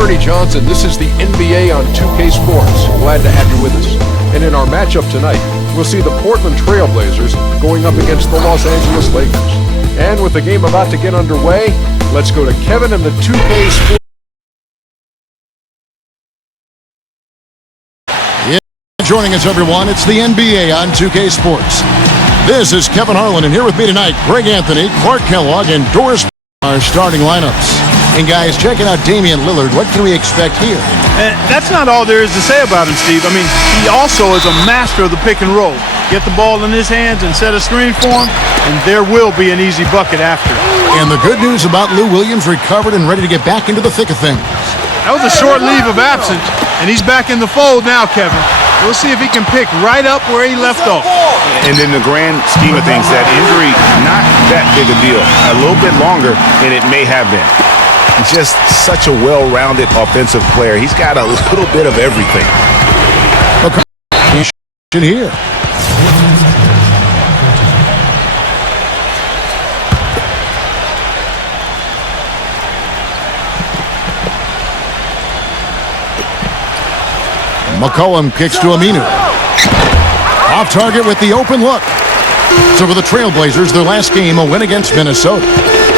Bernie Johnson. This is the NBA on 2K Sports. Glad to have you with us. And in our matchup tonight, we'll see the Portland Trail Blazers going up against the Los Angeles Lakers. And with the game about to get underway, let's go to Kevin and the 2K Sports. Joining us, everyone, it's the NBA on 2K Sports. This is Kevin Harlan, and here with me tonight, Greg Anthony, Clark Kellogg, and Doris, our starting lineups. And guys, checking out Damian Lillard, what can we expect here? And that's not all there is to say about him, Steve. I mean, he also is a master of the pick and roll. Get the ball in his hands and set a screen for him, and there will be an easy bucket after. And the good news about Lou Williams recovered and ready to get back into the thick of things. That was a short leave of absence, and he's back in the fold now, Kevin. We'll see if he can pick right up where he left off. And in the grand scheme of things, that injury, not that big a deal. A little bit longer than it may have been. Just such a well-rounded offensive player. He's got a little bit of everything. Okay. You should hear. McCollum kicks to Aminu. Off target with the open look. So for the Trailblazers, their last game, a win against Minnesota.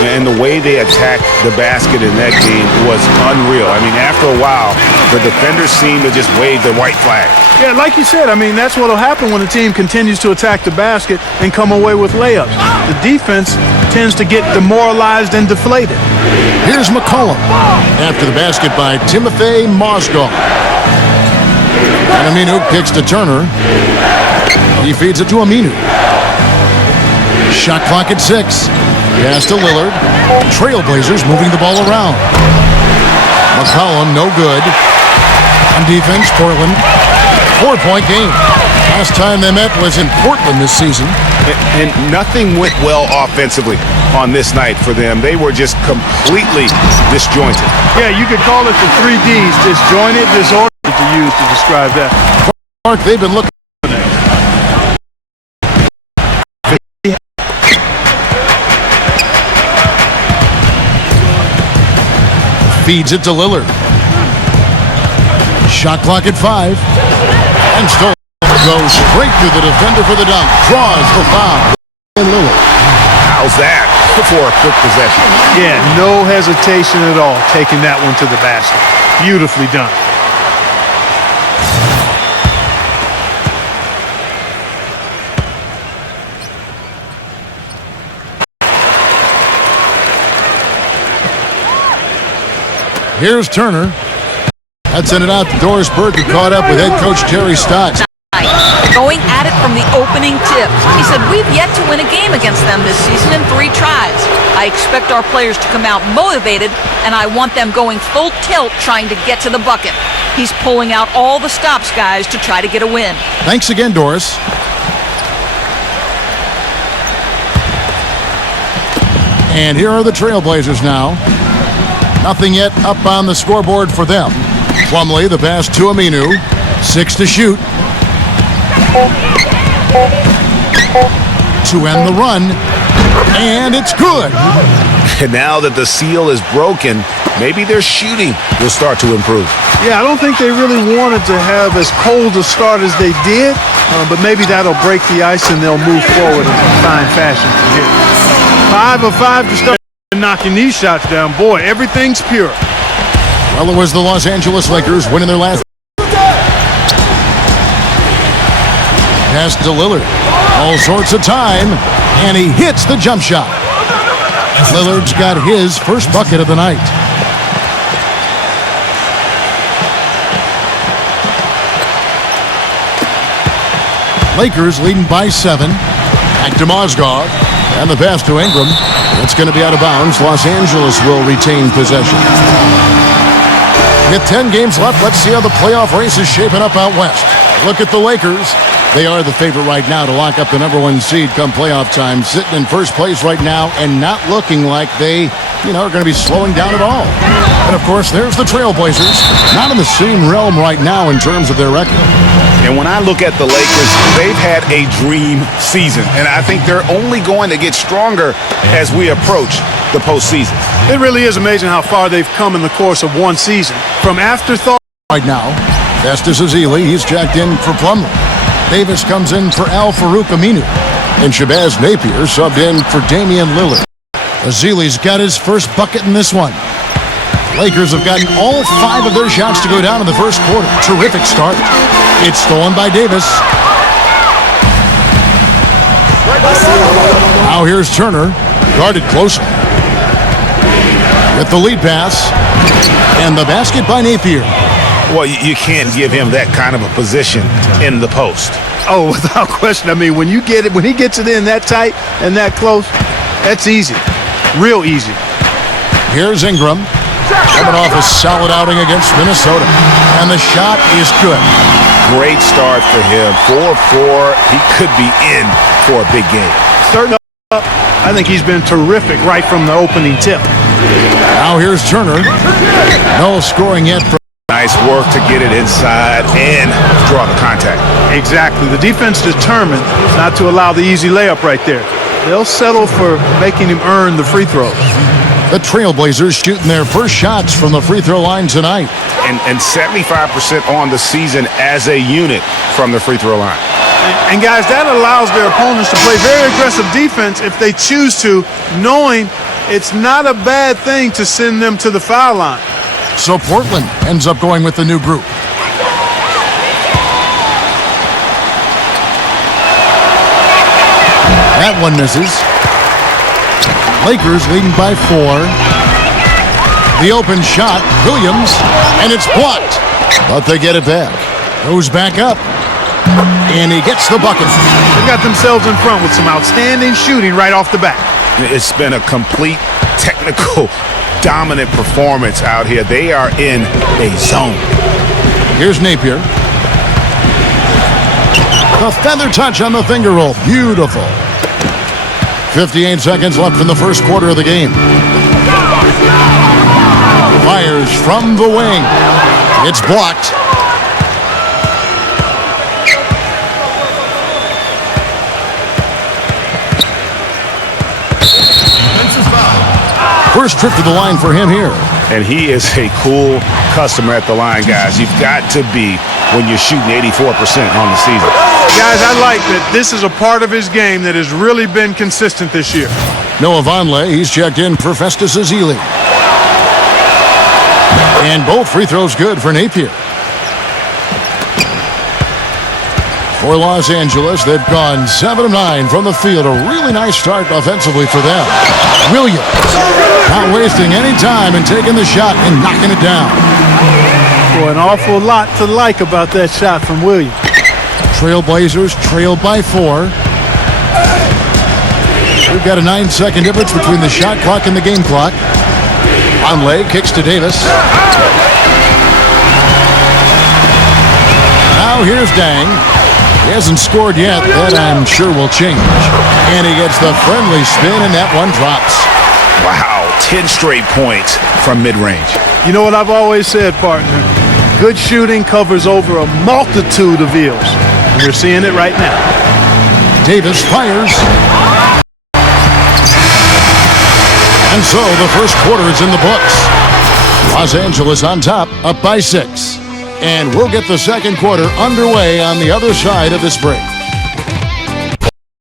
And the way they attacked the basket in that game was unreal. I mean, after a while, the defenders seemed to just wave the white flag. Yeah, like you said, I mean, that's what will happen when a team continues to attack the basket and come away with layups. The defense tends to get demoralized and deflated. Here's McCollum after the basket by Timothy Mozgov. And Aminu kicks to Turner. He feeds it to Aminu. Shot clock at 6. Pass to Lillard. Trailblazers moving the ball around. McCollum, no good. On defense, Portland. 4-point game. Last time they met was in Portland this season. And nothing went well offensively on this night for them. They were just completely disjointed. Yeah, you could call it the 3 Ds, disjointed, disordered, to use to describe that. Mark, they've been looking. Feeds it to Lillard. Shot clock at 5. And still goes straight through the defender for the dunk. Draws the foul. And Lillard. How's that for a quick possession? Yeah, no hesitation at all taking that one to the basket. Beautifully done. Here's Turner. That sent it out to Doris Burke, who caught up with head coach Terry Stotts. Going at it from the opening tip. He said, we've yet to win a game against them this season in 3 tries. I expect our players to come out motivated, and I want them going full tilt trying to get to the bucket. He's pulling out all the stops, guys, to try to get a win. Thanks again, Doris. And here are the Trailblazers now. Nothing yet up on the scoreboard for them. Plumlee, the pass to Aminu. 6 to shoot. To end the run. And it's good. And now that the seal is broken, maybe their shooting will start to improve. Yeah, I don't think they really wanted to have as cold a start as they did, but maybe that'll break the ice and they'll move forward in fine fashion from here. 5 of 5 to start knocking these shots down. Boy, everything's pure. Well, it was the Los Angeles Lakers winning their last. Pass to Lillard. All sorts of time, and he hits the jump shot. Lillard's got his first bucket of the night. Lakers leading by 7. Back to Mozgov. And the pass to Ingram. It's going to be out of bounds. Los Angeles will retain possession. With 10 games left, let's see how the playoff race is shaping up out west. Look at the Lakers. They are the favorite right now to lock up the #1 seed come playoff time. Sitting in first place right now and not looking like they are going to be slowing down at all. And, of course, there's the Trailblazers. Not in the same realm right now in terms of their record. And when I look at the Lakers, they've had a dream season. And I think they're only going to get stronger as we approach the postseason. It really is amazing how far they've come in the course of one season. From afterthought. Right now, Festus Ezeli, he's checked in for Plumlee. Davis comes in for Al Farouk Aminu. And Shabazz Napier subbed in for Damian Lillard. Ezeli's got his first bucket in this one. Lakers have gotten all 5 of their shots to go down in the first quarter. Terrific start. It's stolen by Davis. Now here's Turner, guarded closely. With the lead pass. And the basket by Napier. Well, you can't give him that kind of a position in the post. Oh, without question. I mean, when he gets it in that tight and that close, that's easy. Real easy. Here's Ingram. Coming off a solid outing against Minnesota. And the shot is good. Great start for him. 4-4. He could be in for a big game. Starting up, I think he's been terrific right from the opening tip. Now here's Turner. No scoring yet. Nice work to get it inside and draw the contact. Exactly. The defense determined not to allow the easy layup right there. They'll settle for making him earn the free throws. The Trailblazers shooting their first shots from the free throw line tonight. And 75% on the season as a unit from the free throw line. And guys, that allows their opponents to play very aggressive defense if they choose to, knowing it's not a bad thing to send them to the foul line. So Portland ends up going with the new group. That one misses. Lakers leading by 4. The open shot, Williams, and it's blocked. But they get it back. Goes back up. And he gets the bucket. They've got themselves in front with some outstanding shooting right off the bat. It's been a complete technical dominant performance out here. They are in a zone. Here's Napier. A feather touch on the finger roll. Beautiful. 58 seconds left in the first quarter of the game. Fires from the wing. It's blocked. First trip to the line for him here. And he is a cool customer at the line, guys. You've got to be when you're shooting 84% on the season. Guys, I like that this is a part of his game that has really been consistent this year. Noah Vonleh, he's checked in for Festus Ezeli. And both free throws good for Napier. For Los Angeles, they've gone 7 of 9 from the field. A really nice start offensively for them. Williams, not wasting any time and taking the shot and knocking it down. Boy, an awful lot to like about that shot from Williams. Trailblazers trail by 4. We've got a 9-second difference between the shot clock and the game clock. Vonleh kicks to Davis. Now here's Dang. He hasn't scored yet. That I'm sure will change. And he gets the friendly spin, and that one drops. Wow, 10 straight points from mid-range. You know what I've always said, partner? Good shooting covers over a multitude of ills. And we're seeing it right now. Davis fires. And so the first quarter is in the books. Los Angeles on top, up by 6. And we'll get the second quarter underway on the other side of this break.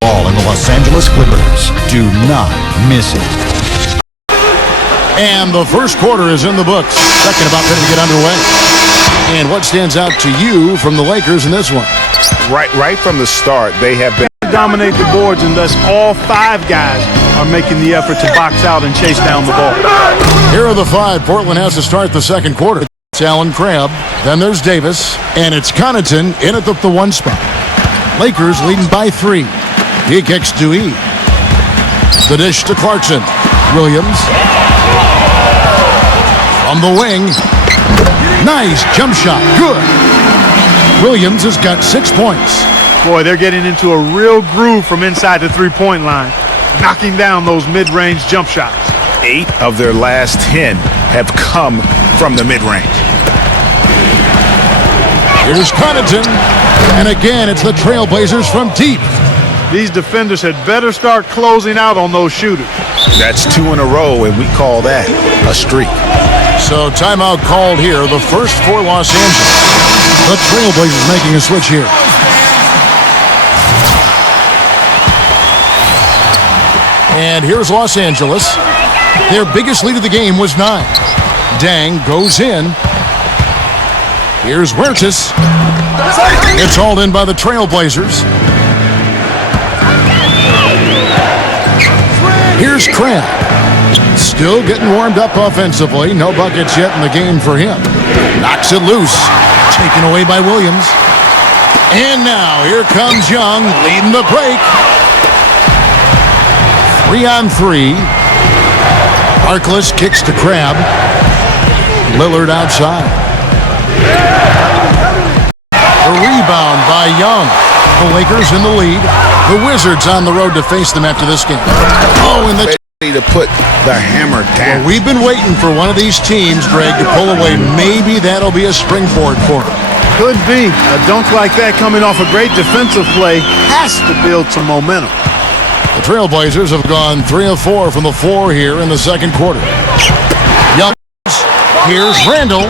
Ball in the Los Angeles Clippers. Do not miss it. And the first quarter is in the books. Second about ready to get underway. And what stands out to you from the Lakers in this one? Right from the start, they have been Dominate the boards, and thus all 5 guys are making the effort to box out and chase down the ball. Here are the 5 Portland has to start the second quarter. It's Allen Crabbe, then there's Davis, and it's Connaughton in at the 1 spot. Lakers leading by 3. He kicks Dewey. The dish to Clarkson. Williams. From the wing. Nice jump shot. Good. Williams has got 6 points. Boy, they're getting into a real groove from inside the three-point line, knocking down those mid-range jump shots. 8 of their last 10 have come from the mid-range. Here's Connaughton, and again it's the Trailblazers from deep. These defenders had better start closing out on those shooters. That's 2 in a row, and we call that a streak. So timeout called here, the first for Los Angeles. The Trailblazers making a switch here. And here's Los Angeles. Their biggest lead of the game was 9. Dang goes in. Here's Huertas. It's hauled in by the Trailblazers. Here's Crabb. Still getting warmed up offensively. No buckets yet in the game for him. Knocks it loose. Taken away by Williams. And now here comes Young leading the break. 3-on-3. Harkless kicks to Crabb. Lillard outside. The rebound by Young. The Lakers in the lead. The Wizards on the road to face them after this game. Oh, and the Ready to put the hammer down. Well, we've been waiting for one of these teams, Greg, to pull away. Maybe that'll be a springboard for them. Could be. A dunk like that coming off a great defensive play has to build some momentum. The Trailblazers have gone 3 of 4 from the floor here in the second quarter. Young. Here's Randall.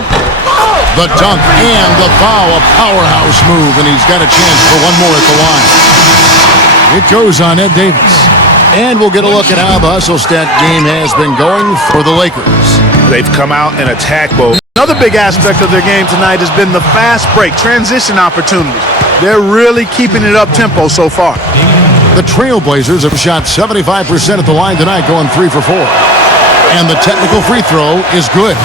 The dunk and the foul, a powerhouse move, and he's got a chance for one more at the line. It goes on Ed Davis. And we'll get a look at how the hustle stat game has been going for the Lakers. They've come out in attack mode. Another big aspect of their game tonight has been the fast break, transition opportunities. They're really keeping it up-tempo so far. The Trailblazers have shot 75% at the line tonight, going 3 for 4. And the technical free throw is good.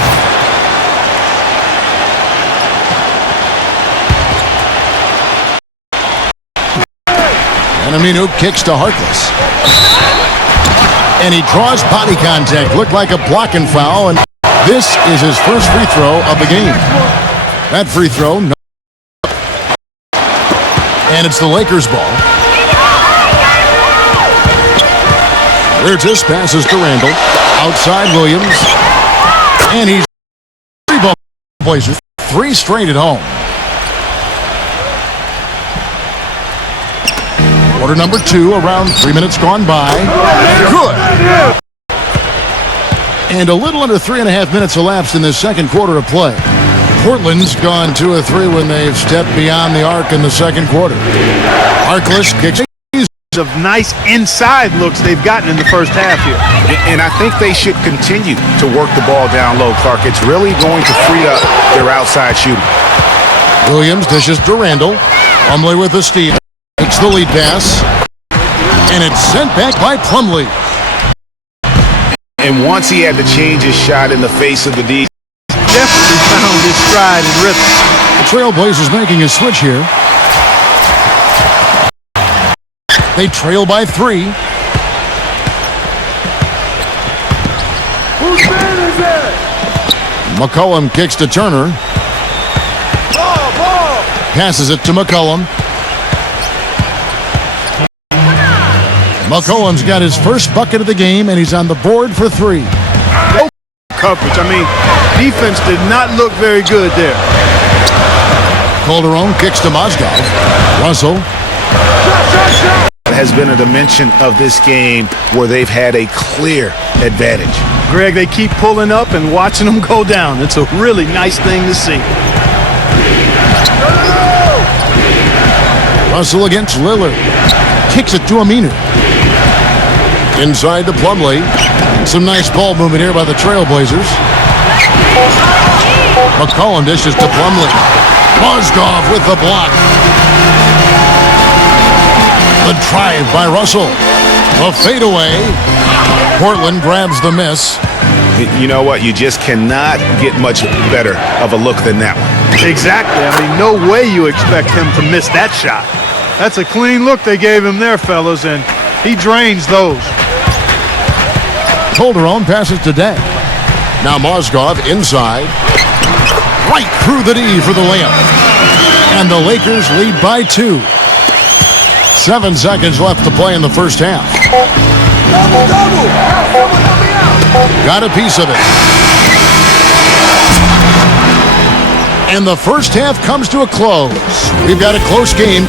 And Aminu kicks to Harkless. And he draws body contact. Looked like a blocking foul, and this is his first free throw of the game. That free throw, no. And it's the Lakers' ball. Huertas passes to Randall. Outside Williams. And he's 3 ball Blazers. 3 straight at home. Quarter number 2, around 3 minutes gone by. Good. And a little under 3.5 minutes elapsed in the second quarter of play. Portland's gone 2 of 3 when they've stepped beyond the arc in the second quarter. Harkless kicks. Of nice inside looks they've gotten in the first half here. And I think they should continue to work the ball down low, Clark. It's really going to free up their outside shooting. Williams dishes to Randall. Plumlee with the steal. Takes the lead pass. And it's sent back by Plumlee. And once he had to change his shot in the face of the D. Definitely found his stride and rhythm. The Trailblazers making a switch here. They trail by 3. Whose man is it? McCollum kicks to Turner. Ball. Passes it to McCollum. McCollum's got his first bucket of the game, and he's on the board for 3. No coverage. I mean, defense did not look very good there. Calderon kicks to Mozgov. Russell. Has been a dimension of this game where they've had a clear advantage. Greg, they keep pulling up and watching them go down. It's a really nice thing to see. Russell against Lillard. Kicks it to Aminu. Inside to Plumlee. Some nice ball movement here by the Trailblazers. McCollum dishes to Plumlee. Mozgov with the block. The drive by Russell. A fadeaway. Portland grabs the miss. You know what? You just cannot get much better of a look than that one. Exactly. I mean, no way you expect him to miss that shot. That's a clean look they gave him there, fellas, and he drains those. Calderon passes to Day. Now Mozgov inside. Right through the D for the layup. And the Lakers lead by 2. 7 seconds left to play in the first half. got a piece of it. And the first half comes to a close. We've got a close game.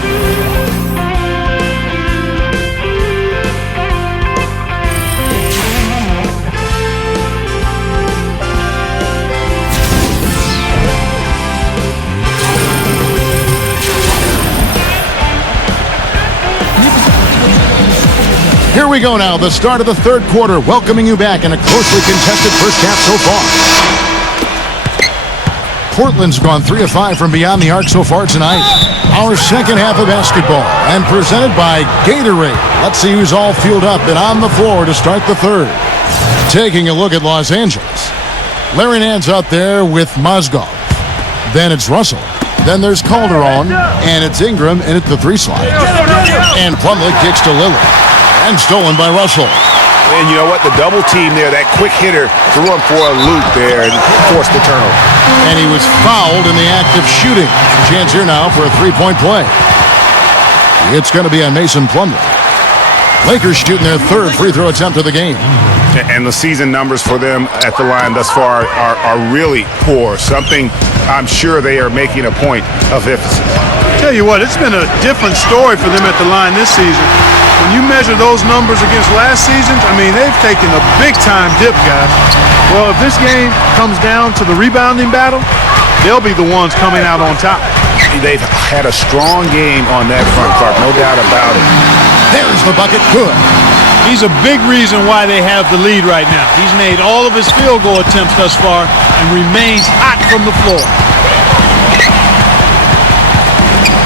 Here we go now, the start of the third quarter, welcoming you back in a closely contested first half so far. Portland's gone 3 of 5 from beyond the arc so far tonight. Our second half of basketball, and presented by Gatorade. Let's see who's all fueled up and on the floor to start the third. Taking a look at Los Angeles. Larry Nance out there with Mozgov. Then it's Russell. Then there's Calderon, and it's Ingram in at the 3 slot. And Plumlee kicks to Lillard. And stolen by Russell. And you know what? The double team there, that quick hitter threw him for a loop there and forced the turnover. And he was fouled in the act of shooting. Chance here now for a 3-point play. It's going to be on Mason Plumlee. Lakers shooting their third free throw attempt of the game. And the season numbers for them at the line thus far are really poor. Something I'm sure they are making a point of emphasis. Tell you what, it's been a different story for them at the line this season. When you measure those numbers against last season, I mean, they've taken a big-time dip, guys. Well, if this game comes down to the rebounding battle, they'll be the ones coming out on top. They've had a strong game on that front, Clark, no doubt about it. There's the bucket. Good. He's a big reason why they have the lead right now. He's made all of his field goal attempts thus far and remains hot from the floor.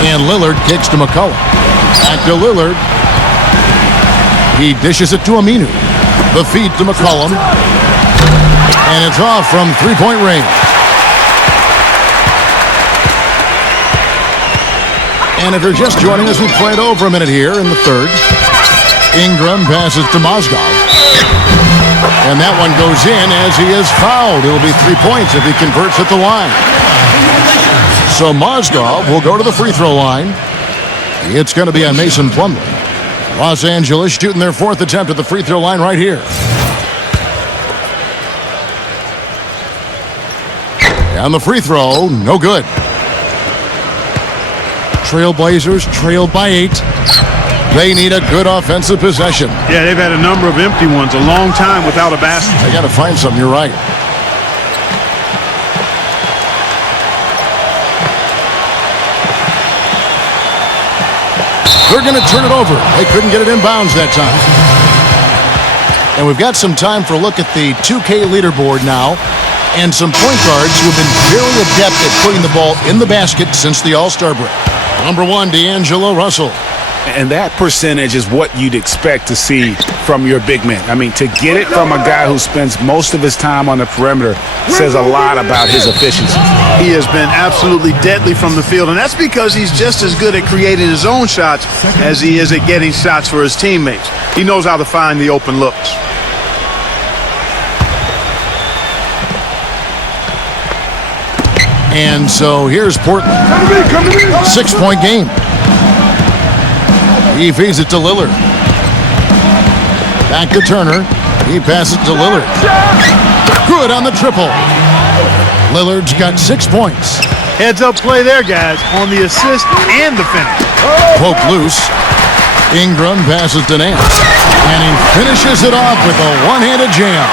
And Lillard kicks to McCollum. Back to Lillard. He dishes it to Aminu. The feed to McCollum. And it's off from 3-point range. And if you're just joining us, we played over a minute here in the third. Ingram passes to Mozgov. And that one goes in as he is fouled. It'll be 3 points if he converts at the line. So Mozgov will go to the free throw line. It's going to be on Mason Plumlee. Los Angeles shooting their fourth attempt at the free throw line right here. And the free throw, no good. Trailblazers trailed by 8. They need a good offensive possession. Yeah, they've had a number of empty ones, a long time without a basket. They got to find something, you're right. They're going to turn it over. They couldn't get it inbounds that time. And we've got some time for a look at the 2K leaderboard now. And some point guards who have been very adept at putting the ball in the basket since the All-Star break. Number 1, D'Angelo Russell. And that percentage is what you'd expect to see from your big man. I mean, to get it from a guy who spends most of his time on the perimeter says a lot about his efficiency. He has been absolutely deadly from the field, and that's because he's just as good at creating his own shots as he is at getting shots for his teammates. He knows how to find the open looks. And so here's Portland. 6-point game. He feeds it to Lillard. Back to Turner. He passes to Lillard. Good on the triple. Lillard's got 6 points. Heads-up play there, guys, on the assist and the finish. Poke loose. Ingram passes to Nance. And he finishes it off with a one-handed jam.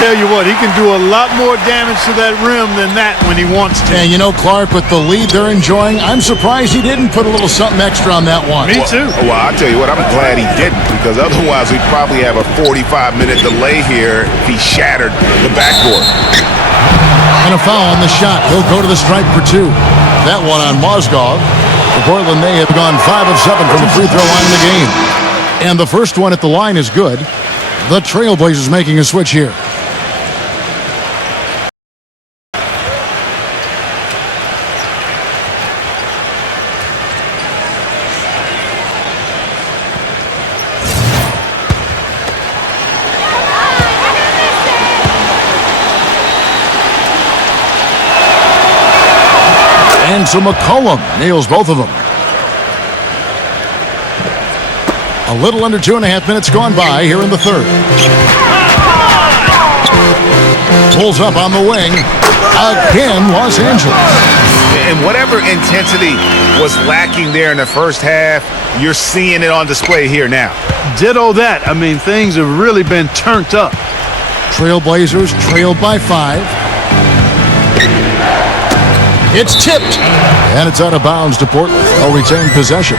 Tell you what, he can do a lot more damage to that rim than that when he wants to. And you know, Clark, with the lead they're enjoying, I'm surprised he didn't put a little something extra on that one. Me too. Well, I'll tell you what, I'm glad he didn't, because otherwise we'd probably have a 45-minute delay here if he shattered the backboard. And a foul on the shot. He'll go to the stripe for 2. That one on Mozgov. For Portland, they have gone 5 of 7 from the free throw line in the game. And the first one at the line is good. The Trailblazers making a switch here. And so McCollum nails both of them. A little under 2.5 minutes gone by here in the third. Pulls up on the wing. Again, Los Angeles. And whatever intensity was lacking there in the first half, you're seeing it on display here now. Ditto that. I mean, things have really been turned up. Trailblazers trailed by 5. It's tipped. And it's out of bounds to Portland. They'll retain possession.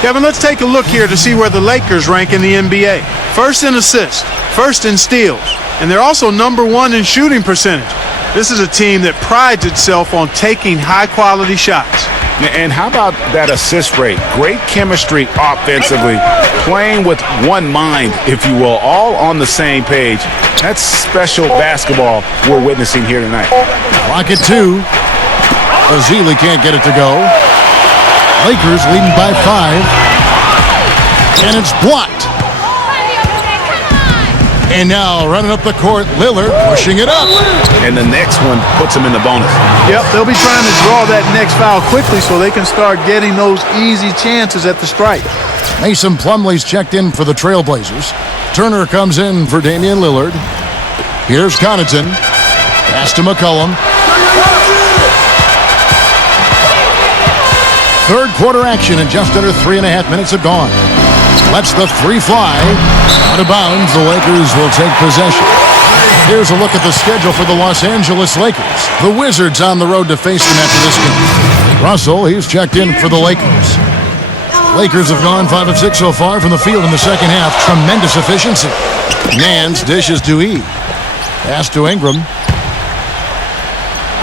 Kevin, let's take a look here to see where the Lakers rank in the NBA. First in assists, first in steals, and they're also number 1 in shooting percentage. This is a team that prides itself on taking high-quality shots. And how about that assist rate? Great chemistry offensively, playing with one mind, if you will, all on the same page. That's special basketball we're witnessing here tonight. Clock at 2. Azili can't get it to go. Lakers leading by 5. And it's blocked. And now running up the court, Lillard pushing it up. And the next one puts him in the bonus. Yep, they'll be trying to draw that next foul quickly so they can start getting those easy chances at the stripe. Mason Plumlee's checked in for the Trailblazers. Turner comes in for Damian Lillard. Here's Connaughton. Pass to McCollum. Third quarter action and just under 3.5 minutes have gone. Lets the 3 fly. Out of bounds, the Lakers will take possession. Here's a look at the schedule for the Los Angeles Lakers. The Wizards on the road to face them after this game. Russell, he's checked in for the Lakers. Lakers have gone 5 of 6 so far from the field in the second half. Tremendous efficiency. Nance dishes to E. Pass to Ingram.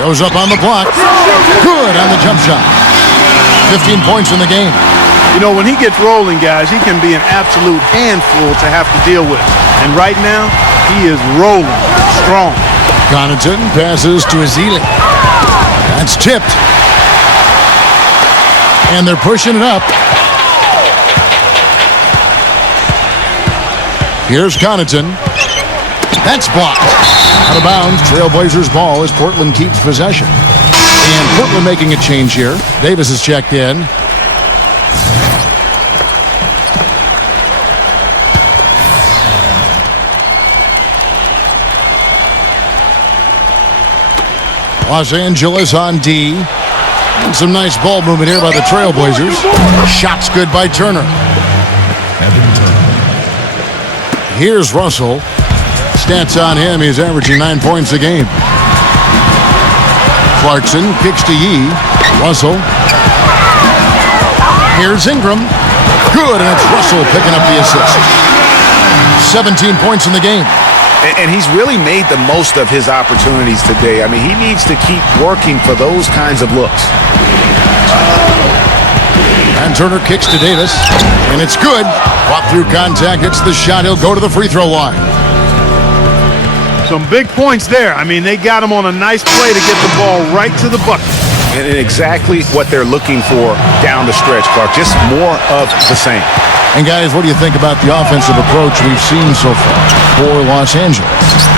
Goes up on the block. Good on the jump shot. 15 points in the game. You know, when he gets rolling, guys, he can be an absolute handful to have to deal with. And right now, he is rolling strong. Connaughton passes to Azili. That's tipped. And they're pushing it up. Here's Connaughton. That's blocked. Out of bounds. Trailblazers ball as Portland keeps possession. And Portland making a change here. Davis is checked in. Los Angeles on D. And some nice ball movement here by the Trailblazers. Shots good by Turner. Here's Russell. Stats on him, he's averaging 9 points a game. Clarkson kicks to Yee. Russell. Here's Ingram. Good, and it's Russell picking up the assist. 17 points in the game. And he's really made the most of his opportunities today. I mean, he needs to keep working for those kinds of looks. And Turner kicks to Davis, and it's good. Fought through contact, hits the shot. He'll go to the free throw line. Some big points there. I mean, they got him on a nice play to get the ball right to the bucket. And exactly what they're looking for down the stretch, Clark. Just more of the same. And guys, what do you think about the offensive approach we've seen so far for Los Angeles?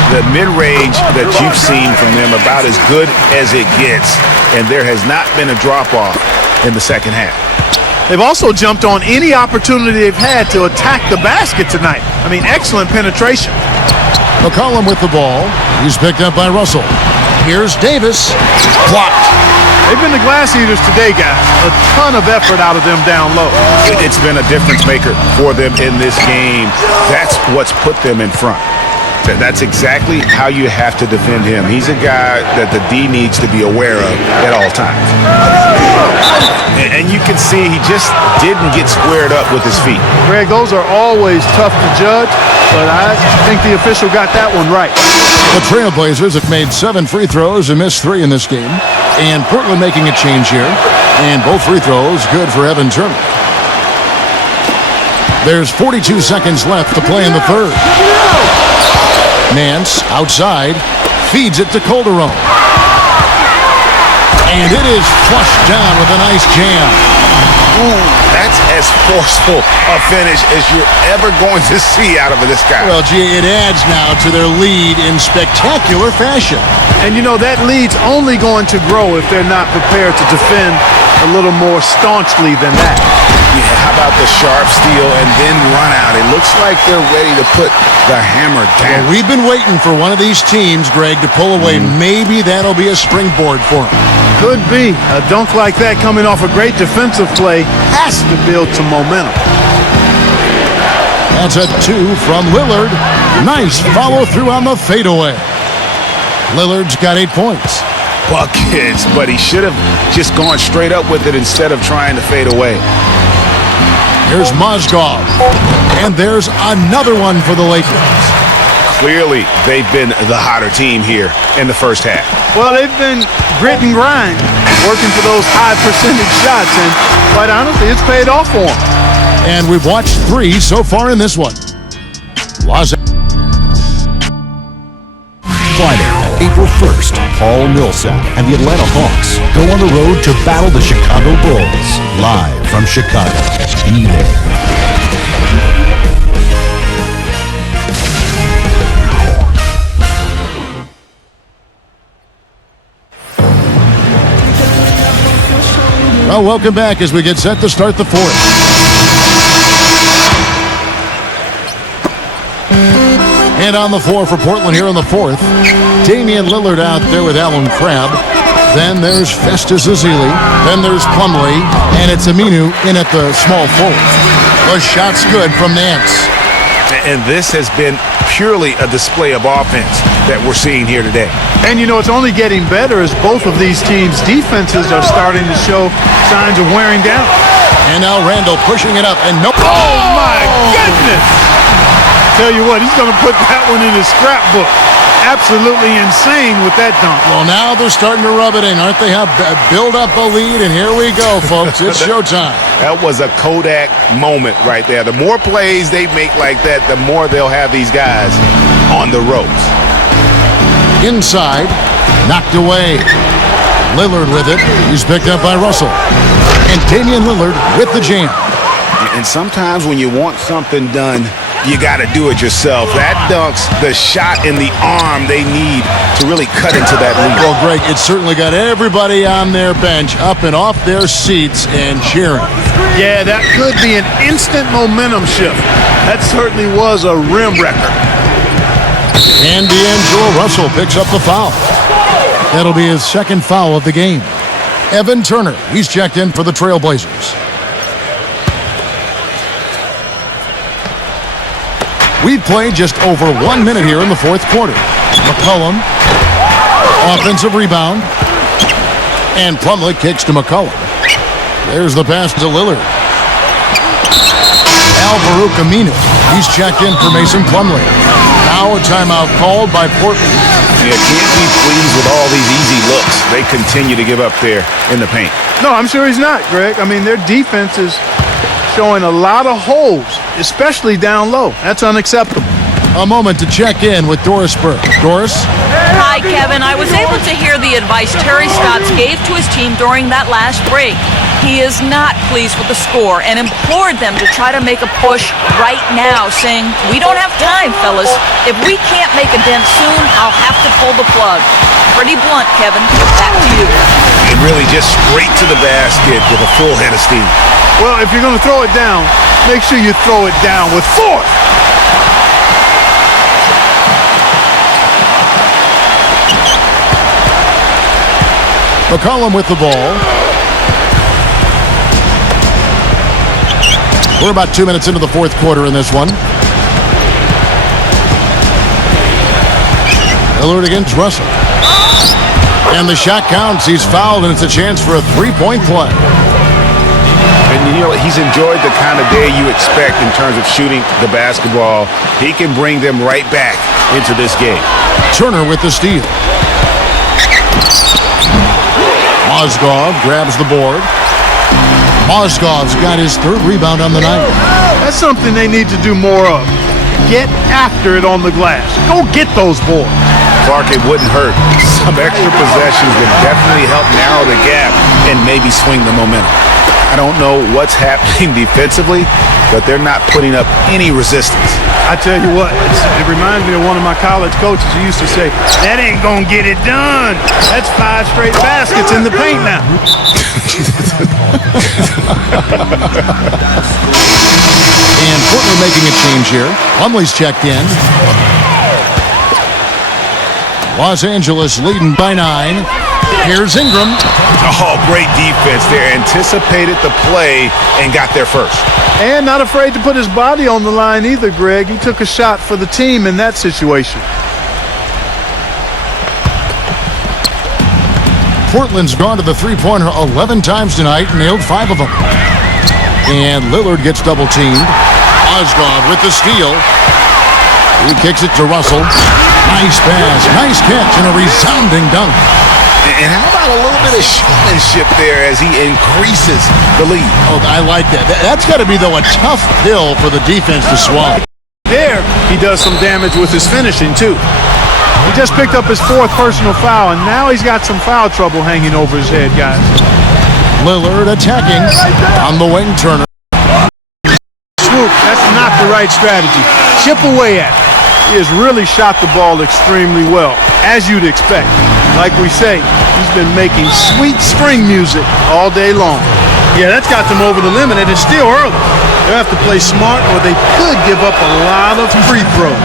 The mid-range that you've seen from them about as good as it gets. And there has not been a drop-off in the second half. They've also jumped on any opportunity they've had to attack the basket tonight. I mean, excellent penetration. McCollum with the ball. He's picked up by Russell. Here's Davis. Blocked. They've been the glass eaters today, guys. A ton of effort out of them down low. It's been a difference maker for them in this game. That's what's put them in front. That's exactly how you have to defend him. He's a guy that the D needs to be aware of at all times. And you can see he just didn't get squared up with his feet. Greg, those are always tough to judge, but I think the official got that one right. The Trailblazers have made 7 free throws and missed 3 in this game. And Portland making a change here. And both free throws good for Evan Turner. There's 42 seconds left to play in the third. Nance, outside, feeds it to Calderon. And it is flushed down with a nice jam. Ooh, that's as forceful a finish as you're ever going to see out of this guy. Well, gee, it adds now to their lead in spectacular fashion. And you know, that lead's only going to grow if they're not prepared to defend a little more staunchly than that. Yeah, how about the sharp steal and then run out? It looks like they're ready to put the hammer down. Well, we've been waiting for one of these teams, Greg, to pull away. Maybe that'll be a springboard for them. Could be. A dunk like that coming off a great defensive play has to build some momentum. That's a 2 from Lillard. Nice follow through on the fadeaway. Lillard's got 8 points. Buckets, but he should have just gone straight up with it instead of trying to fade away. Here's Mozgov. And there's another one for the Lakers. Clearly, they've been the hotter team here in the first half. Well, they've been grit and grind, working for those high percentage shots, and quite honestly, it's paid off for them. And we've watched 3 so far in this one. Friday, April 1st, Paul Millsap and the Atlanta Hawks go on the road to battle the Chicago Bulls. Live from Chicago. Be there. Well, welcome back as we get set to start the fourth. And on the floor for Portland here in the fourth, Damian Lillard out there with Alan Crabb. Then there's Festus Ezeli. Then there's Plumlee. And it's Aminu in at the small forward. The shot's good from Nance. And this has been purely a display of offense that we're seeing here today. And you know, it's only getting better as both of these teams' defenses are starting to show signs of wearing down. And now Randall pushing it up and no. Oh my goodness! Tell you what, he's going to put that one in his scrapbook. Absolutely insane with that dunk. Well, now they're starting to rub it in, aren't they? Have build up a lead, and here we go, folks. It's showtime. That was a Kodak moment right there. The more plays they make like that, the more they'll have these guys on the ropes. Inside, knocked away. Lillard with it. He's picked up by Russell. And Damian Lillard with the jam. And sometimes when you want something done, you got to do it yourself. That dunk's the shot in the arm they need to really cut into that lead. Well, Greg, it certainly got everybody on their bench up and off their seats and cheering. Yeah, that could be an instant momentum shift. That certainly was a rim wrecker. And D'Angelo Russell picks up the foul. That'll be his second foul of the game. Evan Turner, he's checked in for the Trailblazers. We've played just over 1 minute here in the fourth quarter. McCollum, offensive rebound, and Plumlee kicks to McCollum. There's the pass to Lillard. Al-Farouq Aminu, he's checked in for Mason Plumlee. Now a timeout called by Portland. Yeah, can't be pleased with all these easy looks they continue to give up there in the paint. No, I'm sure he's not, Greg. I mean, their defense is showing a lot of holes, especially down low. That's unacceptable. A moment to check in with Doris Burke. Doris? Hi, Kevin. I was able to hear the advice Terry Stotts gave to his team during that last break. He is not pleased with the score and implored them to try to make a push right now, saying, "We don't have time, fellas. If we can't make a dent soon, I'll have to pull the plug." Pretty blunt, Kevin. Back to you. And really just straight to the basket with a full head of steam. Well, if you're going to throw it down, make sure you throw it down with force. McCollum with the ball. We're about 2 minutes into the fourth quarter in this one. Lillard against Russell. And the shot counts. He's fouled, and it's a chance for a three-point play. And you know, he's enjoyed the kind of day you expect in terms of shooting the basketball. He can bring them right back into this game. Turner with the steal. Mozgov grabs the board. Mozgov's got his third rebound on the night. That's something they need to do more of. Get after it on the glass. Go get those boards. Clark, it wouldn't hurt. Some extra possessions would definitely help narrow the gap and maybe swing the momentum. I don't know what's happening defensively, but they're not putting up any resistance. I tell you what, it reminds me of one of my college coaches who used to say, that ain't gonna get it done. That's 5 straight baskets in the paint now. And Portland making a change here. Plumlee's checked in. Los Angeles leading by 9. Here's Ingram. Oh, great defense there. Anticipated the play and got there first. And not afraid to put his body on the line either, Greg. He took a shot for the team in that situation. Portland's gone to the three-pointer 11 times tonight, nailed 5 of them. And Lillard gets double-teamed. Mozgov with the steal. He kicks it to Russell. Nice pass, nice catch, and a resounding dunk. And how about a little bit of showmanship there as he increases the lead? Oh, I like that. That's got to be, though, a tough pill for the defense to swallow. There, he does some damage with his finishing, too. He just picked up his 4th personal foul, and now he's got some foul trouble hanging over his head, guys. Lillard attacking on the wing. Turner. Swoop, that's not the right strategy. Chip away at it. He has really shot the ball extremely well, as you'd expect. Like we say, he's been making sweet string music all day long. Yeah, that's got them over the limit, and it's still early. They'll have to play smart, or they could give up a lot of free throws.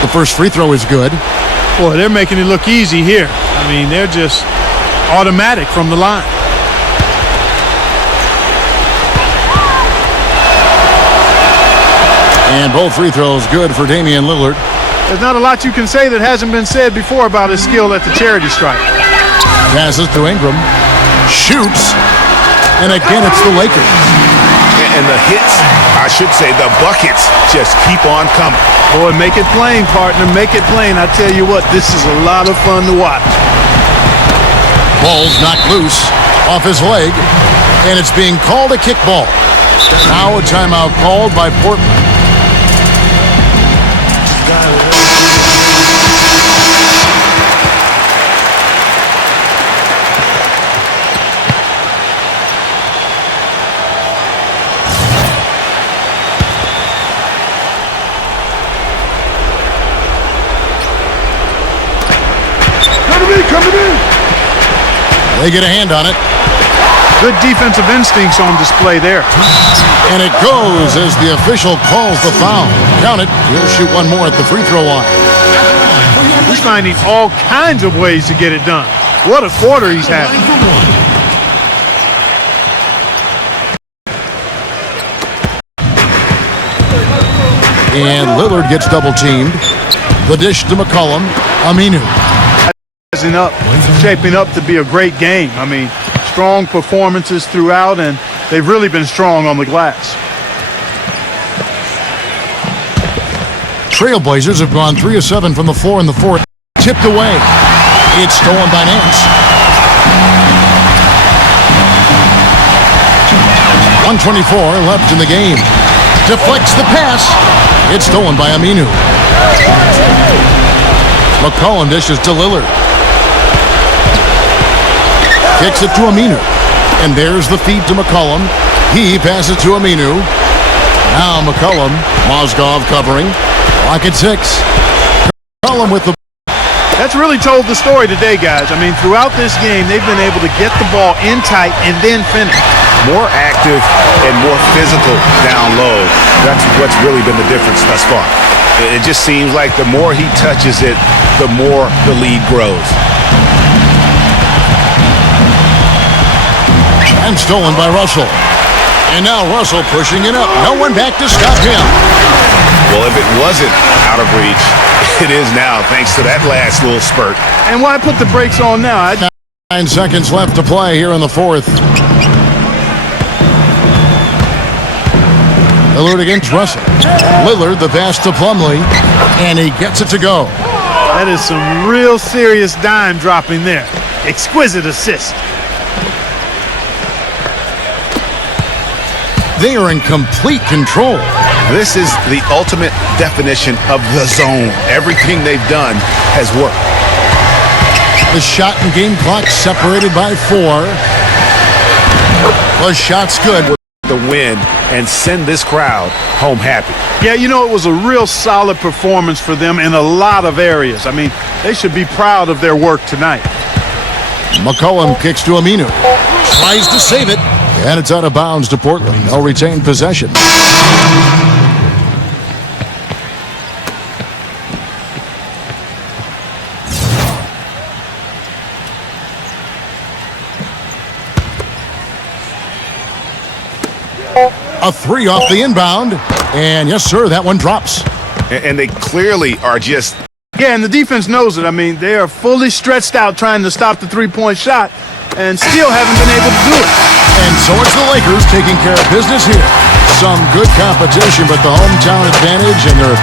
The first free throw is good. Boy, they're making it look easy here. I mean, they're just automatic from the line. And both free throws good for Damian Lillard. There's not a lot you can say that hasn't been said before about his skill at the charity stripe. Passes to Ingram. Shoots. And again, it's the Lakers. And the hits, I should say the buckets, just keep on coming. Boy, make it plain, partner. Make it plain. I tell you what, this is a lot of fun to watch. Ball's knocked loose off his leg. And it's being called a kickball. Now a timeout called by Portland. Coming in. They get a hand on it. Good defensive instincts on display there. And it goes as the official calls the foul. Count it. He'll shoot one more at the free throw line. He's finding all kinds of ways to get it done. What a quarter he's having. And Lillard gets double-teamed. The dish to McCollum. Aminu. Shaping up to be a great game. I mean, strong performances throughout, and they've really been strong on the glass. Trailblazers have gone 3 of 7 from the floor in the fourth. Tipped away. It's stolen by Nance. 1:24 left in the game. Deflects the pass. It's stolen by Aminu. McCollum dishes to Lillard. Kicks it to Aminu. And there's the feed to McCollum. He passes to Aminu. Now McCollum. Mozgov covering. Lock at 6. McCollum with the... That's really told the story today, guys. I mean, throughout this game, they've been able to get the ball in tight and then finish. More active and more physical down low. That's what's really been the difference thus far. It just seems like the more he touches it, the more the lead grows. And stolen by Russell. And now Russell pushing it up. No one back to stop him. Well, if it wasn't out of reach, it is now, thanks to that last little spurt. And why put the brakes on now? 9 seconds left to play here in the fourth. Lillard against Russell. Lillard, the pass to Plumlee, and he gets it to go. That is some real serious dime dropping there. Exquisite assist. They are in complete control. This is the ultimate definition of the zone. Everything they've done has worked. The shot and game clock separated by 4. The shot's good. The win and send this crowd home happy. Yeah, you know, it was a real solid performance for them in a lot of areas. I mean, they should be proud of their work tonight. McCollum kicks to Aminu. Tries to save it. And it's out of bounds to Portland. They'll retain possession. A 3 off the inbound. And yes, sir, that one drops. And they clearly are just... Yeah, and the defense knows it. I mean, they are fully stretched out trying to stop the three-point shot and still haven't been able to do it. And so it's the Lakers taking care of business here. Some good competition, but the hometown advantage and their